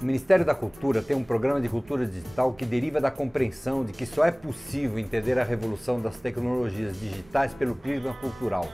O Ministério da Cultura tem um programa de cultura digital que deriva da compreensão de que só é possível entender a revolução das tecnologias digitais pelo prisma cultural.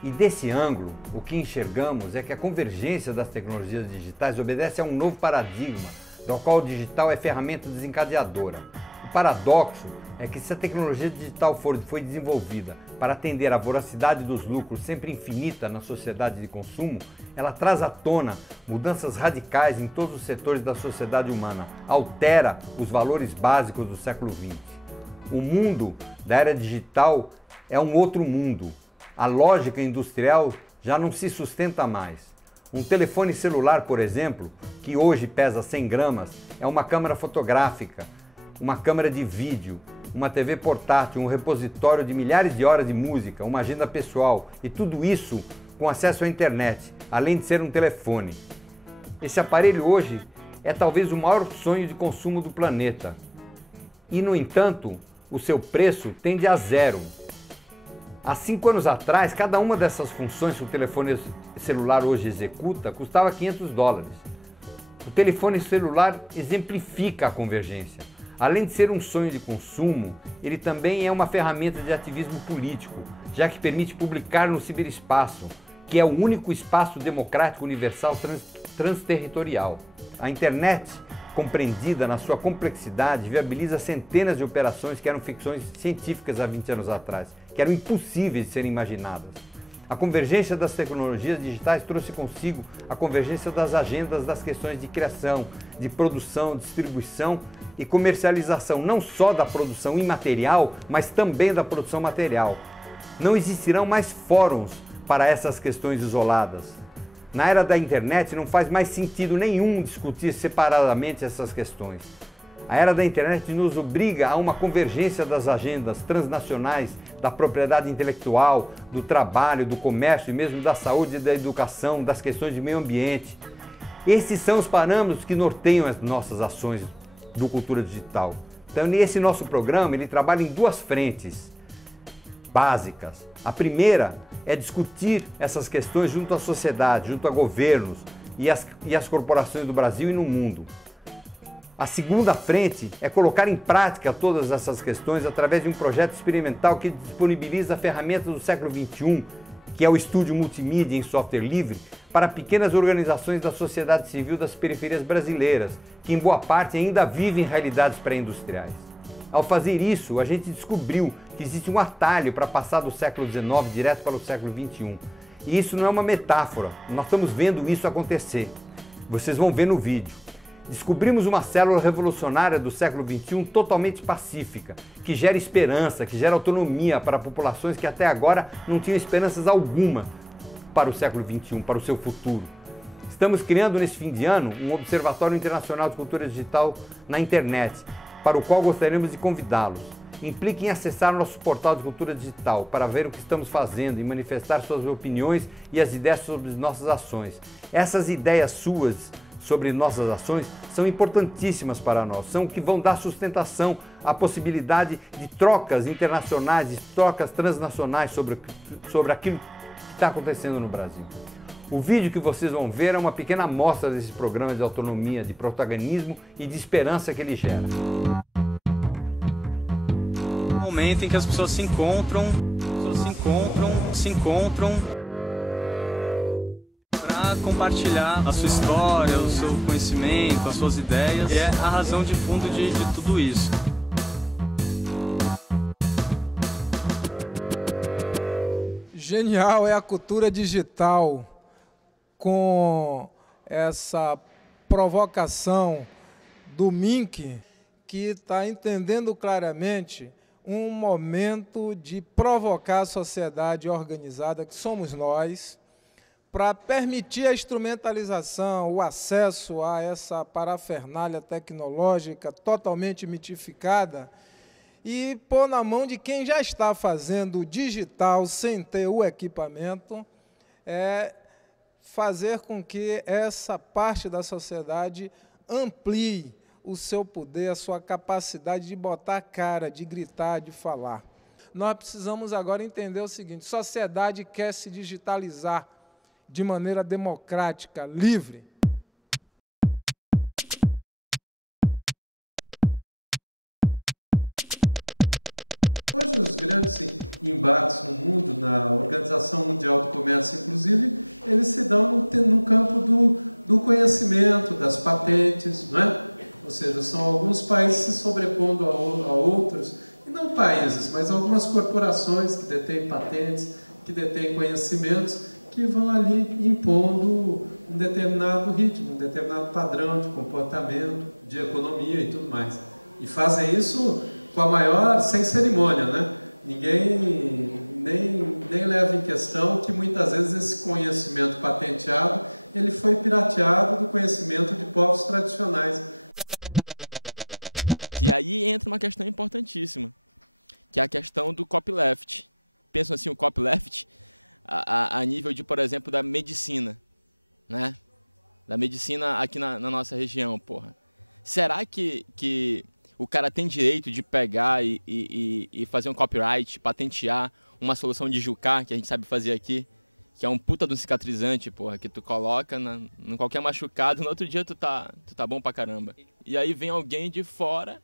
E desse ângulo, o que enxergamos é que a convergência das tecnologias digitais obedece a um novo paradigma, do qual o digital é ferramenta desencadeadora. O paradoxo é que se a tecnologia digital foi desenvolvida para atender à voracidade dos lucros sempre infinita na sociedade de consumo, ela traz à tona mudanças radicais em todos os setores da sociedade humana, altera os valores básicos do século XX. O mundo da era digital é um outro mundo. A lógica industrial já não se sustenta mais. Um telefone celular, por exemplo, que hoje pesa 100 gramas, é uma câmera fotográfica, uma câmera de vídeo, uma TV portátil, um repositório de milhares de horas de música, uma agenda pessoal e tudo isso com acesso à internet, além de ser um telefone. Esse aparelho hoje é talvez o maior sonho de consumo do planeta. E, no entanto, o seu preço tende a zero. Há 5 anos atrás, cada uma dessas funções que o telefone celular hoje executa custava $500. O telefone celular exemplifica a convergência. Além de ser um sonho de consumo, ele também é uma ferramenta de ativismo político, já que permite publicar no ciberespaço, que é o único espaço democrático universal transterritorial. A internet, compreendida na sua complexidade, viabiliza centenas de operações que eram ficções científicas há 20 anos atrás, que eram impossíveis de serem imaginadas. A convergência das tecnologias digitais trouxe consigo a convergência das agendas das questões de criação, de produção, distribuição e comercialização, não só da produção imaterial, mas também da produção material. Não existirão mais fóruns para essas questões isoladas. Na era da internet não faz mais sentido nenhum discutir separadamente essas questões. A era da internet nos obriga a uma convergência das agendas transnacionais, da propriedade intelectual, do trabalho, do comércio e mesmo da saúde e da educação, das questões de meio ambiente. Esses são os parâmetros que norteiam as nossas ações do Cultura Digital. Então, esse nosso programa, ele trabalha em 2 frentes básicas. A primeira é discutir essas questões junto à sociedade, junto a governos e as corporações do Brasil e no mundo. A segunda frente é colocar em prática todas essas questões através de um projeto experimental que disponibiliza ferramentas do século XXI, que é o estúdio multimídia em software livre, para pequenas organizações da sociedade civil das periferias brasileiras, que em boa parte ainda vivem realidades pré-industriais. Ao fazer isso, a gente descobriu que existe um atalho para passar do século XIX direto para o século XXI. E isso não é uma metáfora, nós estamos vendo isso acontecer. Vocês vão ver no vídeo. Descobrimos uma célula revolucionária do século XXI totalmente pacífica, que gera esperança, que gera autonomia para populações que até agora não tinham esperanças alguma para o século XXI, para o seu futuro. Estamos criando nesse fim de ano um Observatório Internacional de Cultura Digital na internet, para o qual gostaríamos de convidá-los. Implica em acessar nosso portal de cultura digital para ver o que estamos fazendo e manifestar suas opiniões e as ideias sobre nossas ações. Essas ideias suas sobre nossas ações são importantíssimas para nós, são o que vão dar sustentação à possibilidade de trocas internacionais, de trocas transnacionais sobre aquilo que está acontecendo no Brasil. O vídeo que vocês vão ver é uma pequena amostra desse programa de autonomia, de protagonismo e de esperança que ele gera. Um momento em que as pessoas se encontram para compartilhar a sua história, o seu conhecimento, as suas ideias. E é a razão de fundo de tudo isso. Genial é a cultura digital, com essa provocação do Mink, que está entendendo claramente um momento de provocar a sociedade organizada, que somos nós, para permitir a instrumentalização, o acesso a essa parafernália tecnológica totalmente mitificada e pôr na mão de quem já está fazendo o digital sem ter o equipamento, fazer com que essa parte da sociedade amplie o seu poder, a sua capacidade de botar a cara, de gritar, de falar. Nós precisamos agora entender o seguinte: sociedade quer se digitalizar de maneira democrática, livre. Hoje os grandes embates no mundo, na Organização Mundial do Comércio, inclusive, eles se dão no campo do conhecimento, das patentes, não é? Ou seja, são alguns países se sobrepondo a outros, e não países, mas algumas corporações que detêm patentes, que detêm conhecimentos, que vão ali impondo um determinado ritmo, um determinado padrão de comportamento, de economia e tudo mais. E fazem isso com a maior, sem cerimônia, né? Ninguém nem leva em questão que muitas vezes esse conhecimento patenteado, ele foi pirateado do conhecimento de povos tradicionais. E aí entra uma questão importantíssima, que é a questão do copyleft. Pensam assim, o copyleft a nível de, por exemplo, da medicina, né? Da medicina aqui na nossa região, porra. Será que o cara tem direito de pegar e fazer um copyright, patentear uma solução de Jucá, que a gente sabe fazer aqui, que é um puta de um cicatrizante, porra, que tu coloca em qualquer machucado, no outro dia tu tá bom pra caramba. E aí vem alguém de fora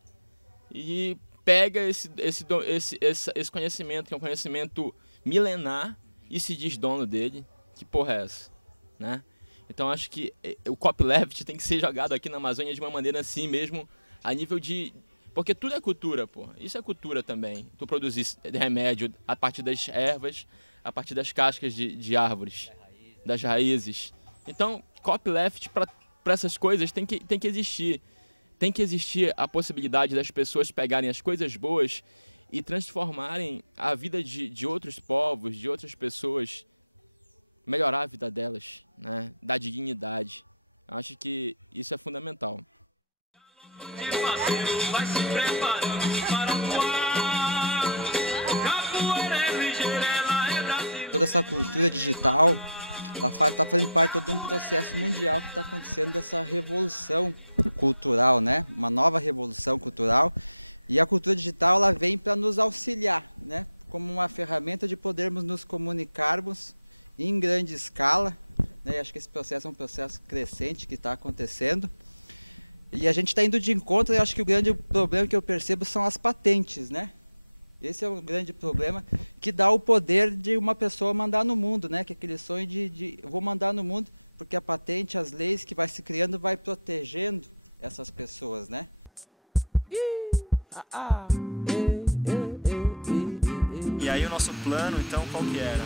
e pega esse conhecimento, que é um conhecimento milenar, e se diz dono dele. Que porra é essa, né? Então acho que o copyleft tem que ser jogado aqui na Amazônia de uma maneira assim mesmo, a nível de... Porque tudo é cultura, pô. Isso é cultura também. Tu produzir remédio a partir das ervas, a partir das cascas de árvores, das raízes. Então, copyleft para essas coisas tem que existir. Tem que existir a possibilidade das pessoas pegarem as coisas boas e transformarem a vida de outros povos, de outras pessoas, melhorar a vida delas, né? Dar dignidade. Acho que isso é fundamental. Toda essa cultura digital está fazendo parte de todo um processo mundial que está acontecendo, dessa revolução cultural, né? Uma nova revolução cultural. E a cultura digital, ela vem para nos auxiliar, né? Como uma ferramenta de podermos nos comunicarmos em grande escala, né? Acho que esse processo é um processo crescente que está acontecendo. E a gente está indo de encontro, eu acho que o grande problema que eu percebo são as patentes, né? Esse é um grande problema que dá o poder de uma pessoa mandar no mundo, né? Que é aquele sonho de vou mandar no mundo, porque a patente, as leis que vai se criando, vai protegendo essas pessoas, né? E aí o nosso plano, então, qual que era?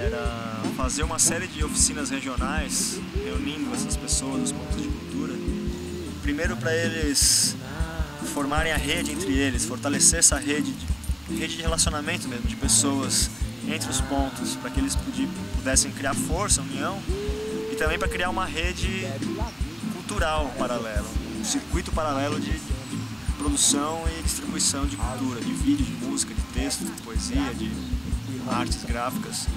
Era fazer uma série de oficinas regionais, reunindo essas pessoas, os pontos de cultura. Primeiro para eles formarem a rede entre eles, fortalecer essa rede de relacionamento mesmo, de pessoas entre os pontos, para que eles pudessem criar força, união, e também para criar uma rede cultural paralela, um circuito paralelo de produção e distribuição de cultura, de vídeo, de música, de texto, de poesia, de artes gráficas,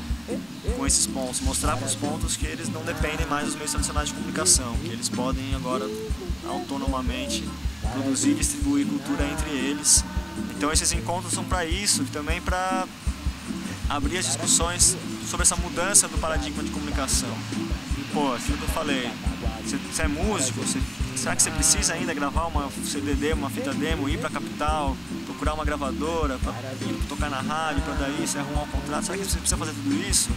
com esses pontos, mostrar para os pontos que eles não dependem mais dos meios tradicionais de comunicação, que eles podem agora autonomamente produzir e distribuir cultura entre eles. Então esses encontros são para isso e também para abrir as discussões sobre essa mudança do paradigma de comunicação. Pô, aquilo que eu falei, você é músico, será que você precisa ainda gravar uma CDD, uma fita demo, ir para a capital, procurar uma gravadora, para tocar na rádio, para daí você arrumar um contrato? Será que você precisa fazer tudo isso?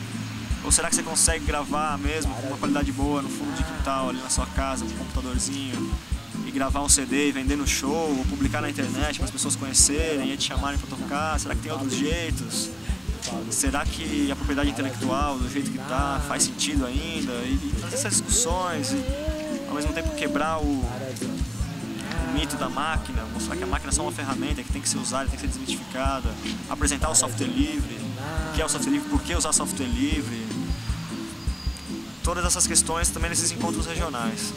Ou será que você consegue gravar mesmo com uma qualidade boa no fundo de quintal, ali na sua casa, com um computadorzinho, e gravar um CD e vender no show, ou publicar na internet para as pessoas conhecerem e te chamarem para tocar? Será que tem outros jeitos? Será que a propriedade intelectual, do jeito que está, faz sentido ainda? E fazer essas discussões e, ao mesmo tempo, quebrar o mito da máquina, mostrar que a máquina é só uma ferramenta que tem que ser usada, tem que ser desmitificada, apresentar o software livre, o que é o software livre, por que usar software livre, todas essas questões também nesses encontros regionais.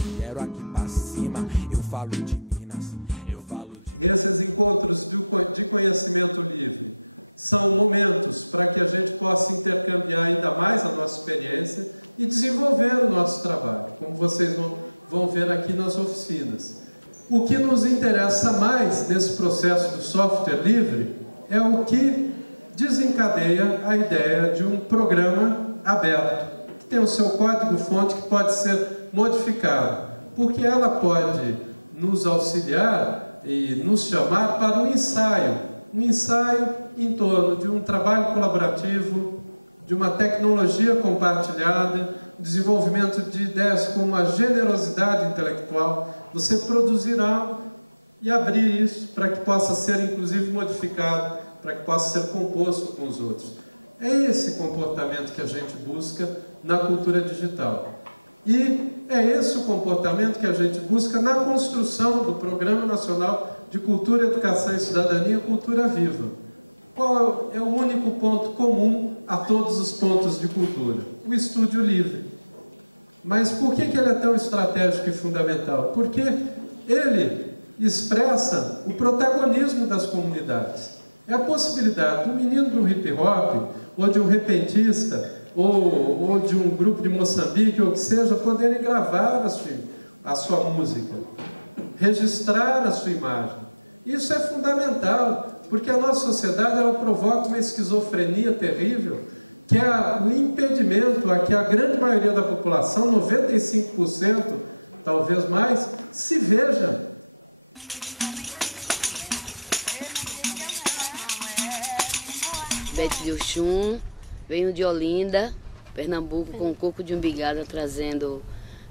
E esses encontros de conhecimento livre são momentos para que a gente possa intercambiar ainda mais a nossa experiência e desenvolver o nosso trabalho, como vocês vão ver aqui nas oficinas. O que nos interessa mais nesse processo do software livre é o que desencadeia a ideia de um programa aberto, que tem o seu código-fonte que pode ser modificado, porque ela pode nos auxiliar e nos chamar para um ensaio um ensaio em torno de um trabalho colaborativo, de uma tecnologia compartilhada, desenvolvimento de ideias como a generosidade intelectual, você produzir algo e abrir isso para que possa ser, inclusive, modificado, para que possa ser composto com os outros. É esse comportamento que a gente busca na cultura digital. E é esse o comportamento que a gente busca na construção do Programa Nacional de Cultura, Educação e Cidadania, Cultura Viva. Qual é o único ponto comum a todos os pontos de cultura? O estúdio livre. Mas por que ele é tão estratégico e fundamental? Porque ele expressa o protagonismo das comunidades. É a possibilidade do menino do hip hop, ou de um repentista, ou de um grupo de Moçambique, ou que seja, poderem gravar a sua música, registrar a sua imagem. Isso é fundamental, porque a nossa sociedade ela provoca uma esquizofrenia terrível, que é o impedimento a que a grande maioria da população, 95%, talvez mais, se veja. Bete de Oxum, venho de Olinda, Pernambuco, com o Coco de Umbigada, trazendo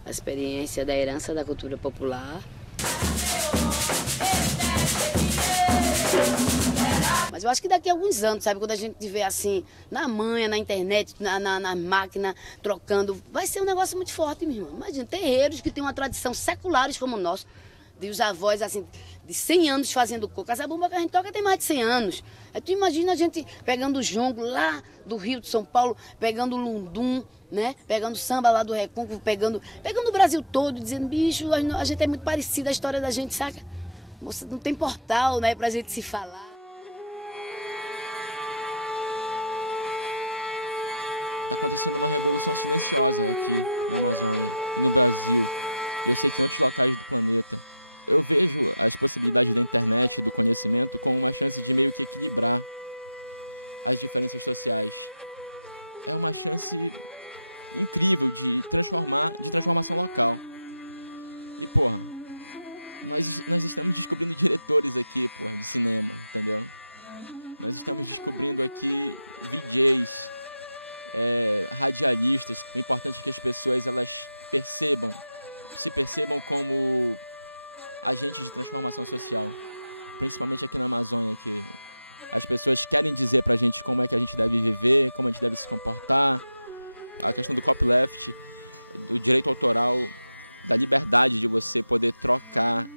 a experiência da herança da cultura popular. Mas eu acho que daqui a alguns anos, sabe, quando a gente tiver assim, na manha, na internet, na máquina, trocando, vai ser um negócio muito forte, meu irmão. Imagina, terreiros que têm uma tradição seculares como o nosso, de os avós, assim, de 100 anos fazendo coco. Essa bomba que a gente toca tem mais de 100 anos. Aí tu imagina a gente pegando o jongo lá do Rio de São Paulo, pegando o lundum, né? Pegando samba lá do Recôncavo, pegando o Brasil todo, dizendo, bicho, a gente é muito parecida, a história da gente, saca? Moça, não tem portal, né, pra gente se falar. Está acontecendo uma revolução silenciosa aqui na Amazônia e no Brasil. E eu sei que em outros locais do planeta. Eu vejo as possibilidades da internet, do conhecimento, como uma chance de meio que equilibrar as diferenças sociais. É uma chance incrível de transformação local. E, porra, nós estamos descobrindo diretores aqui, porra, de cinema, entendeu? Nós estamos descobrindo aqui VJs, radialistas. É importante que as pessoas elas se percebam como agentes de transformação social, principalmente aqui na Amazônia, que as pessoas querem dizer pra gente como é que a gente deve viver, como a gente deve se comportar. A questão do copyleft, do direito autoral, da liberdade de você poder trocar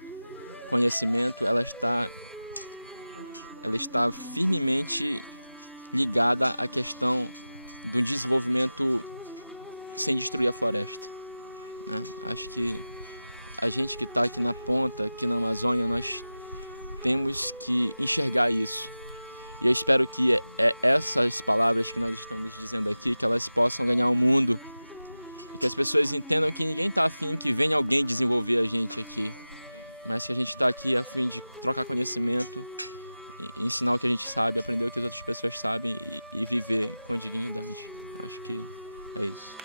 conhecimento, ela está firmemente ligada à questão do desenvolvimento sem destruir a floresta, né? Acho que a gente que está aqui na ponta, aqui na Amazônia, nós temos que enxergar isso. E eu espero que essas palavras que nós estamos dizendo aqui, que elas possam ganhar o mundo e que as pessoas entendam que ninguém está afim que venha alguém desenvolver a gente aqui, mas que a gente está aqui a fim de trocar conhecimento, ensinar o que a gente sabe, aprender o que as outras pessoas sabem e viver com dignidade. Acho que é isso.